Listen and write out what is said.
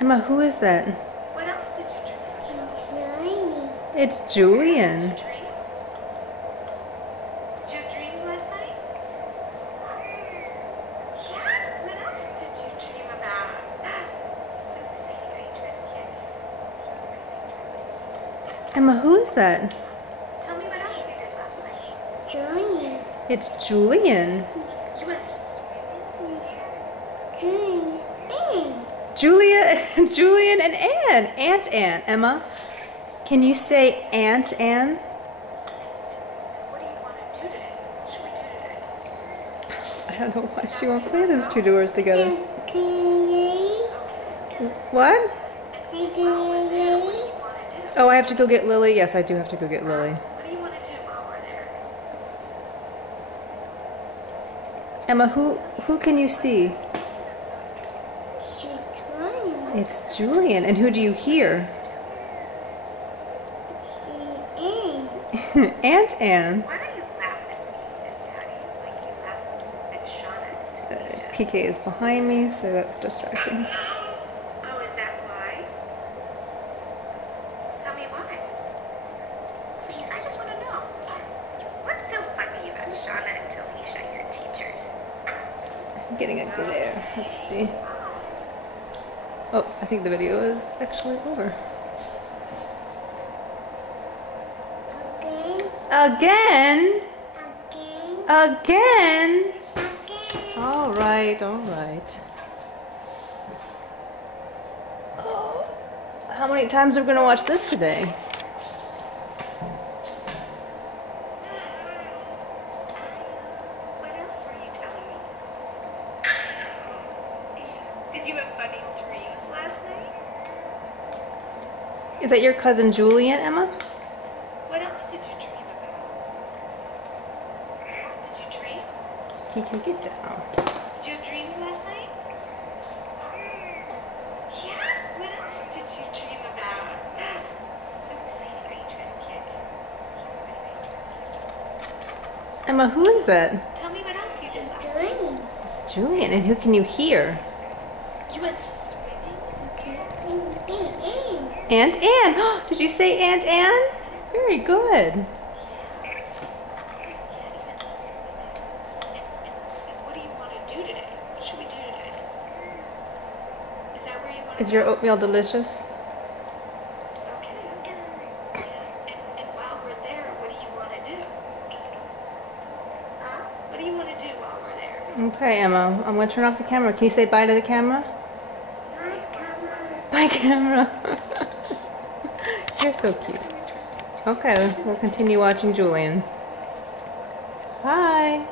Emma, who is that? What else did you dream? It's Julian. Did you dream? Did you have dreams last night? Yeah? What else did you dream about? So exciting. Are you trying to get? Emma, who is that? Tell me what else you did last night. Julian. It's Julian. You went swimming? Julian and Anne. Aunt Anne. Emma, can you say Aunt Anne? What do you want to do today? What should we do today? I don't know why she won't say those two words together. What? What do you want to do? Oh, I have to go get Lily? Yes, I do have to go get Lily. What do you want to do while we're there? Emma, who can you see? It's Julian. And who do you hear? Aunt Anne. Why don't you laugh at me and Daddy like you laugh at Shauna? PK is behind me, so that's distracting. Oh, is that why? Tell me why. Please, I just want to know. What's so funny about Shauna until he shut your teachers? I'm getting a glare. Let's see. Oh, I think the video is actually over. Again? Again? All right, all right. Oh, how many times are we going to watch this today? What else were you telling me? Did you have funny dreams last night? Is that your cousin Julian, Emma? What else did you dream about? Did you dream? PK, get down. Did you have dreams last night? Yeah? What else did you dream about? So exciting. Are you trying to get? Emma, who is that? Tell me what else you did last night. It's Julian, and who can you hear? You went swimming? Aunt Anne. Did you say Aunt Anne? Very good. Yeah, you went swimming. And what do you want to do today? What should we do today? Is that where you want to Is your oatmeal delicious? Okay. And while we're there, what do you want to do? Huh? What do you want to do while we're there? Okay, Emma, I'm going to turn off the camera. Can you say bye to the camera? Bye, camera. You're so cute. Okay, we'll continue watching Julian. Bye.